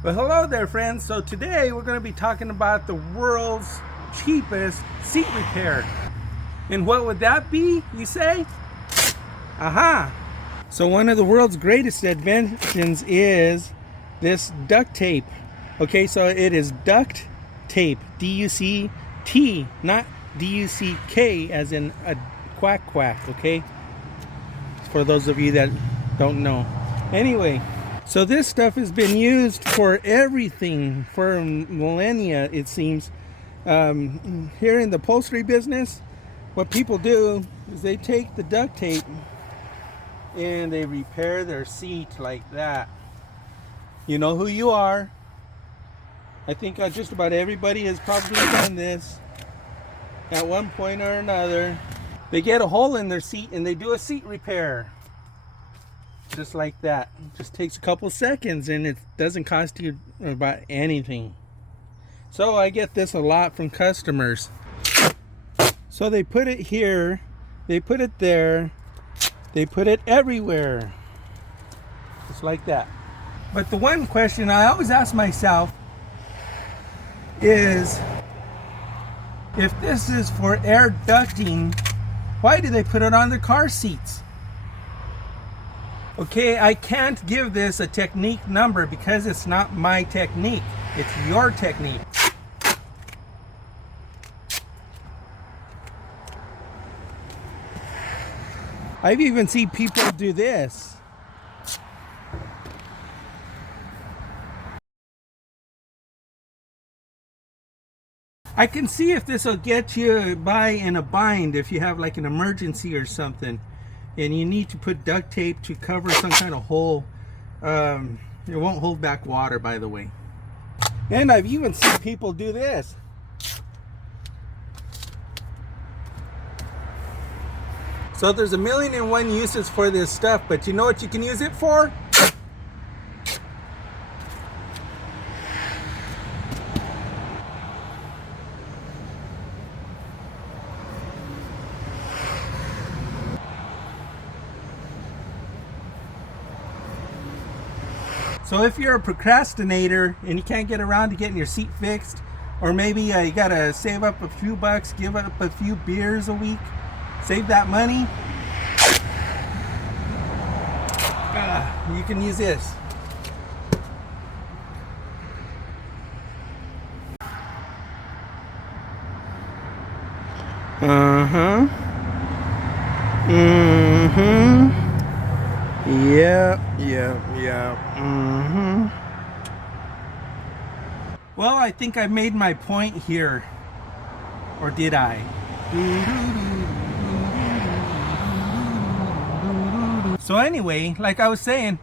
Well, hello there, friends. So today we're going to be talking about the world's cheapest seat repair. And what would that be, you say? Aha! So one of the world's greatest inventions is this duct tape. Okay, so it is duct tape. D-U-C-T, not D-U-C-K as in a quack quack, okay? For those of you that don't know. Anyway, so this stuff has been used for everything for millennia, it seems. Here in the upholstery business, what people do is they take the duct tape and they repair their seat like that. You know who you are. I think just about everybody has probably done this at one point or another. They get a hole in their seat and they do a seat repair. Just like that. It just takes a couple seconds and it doesn't cost you about anything. So I get this a lot from customers. So they put it here, they put it there, they put it everywhere. Just like that. But the one question I always ask myself is, if this is for air ducting, why do they put it on their car seats? Okay, I can't give this a technique number because it's not my technique. It's your technique. I've even seen people do this. I can see if this will get you by in a bind if you have like an emergency or something and you need to put duct tape to cover some kind of hole. It won't hold back water, by the way. And I've even seen people do this. So there's 1,000,001 uses for this stuff, but you know what you can use it for? So if you're a procrastinator and you can't get around to getting your seat fixed, or maybe you gotta save up a few bucks, give up a few beers a week, save that money, you can use this. Uh-huh. Mm-hmm. Yep. Mm-hmm. Well, I think I made my point here. Or did I? So anyway, like I was saying,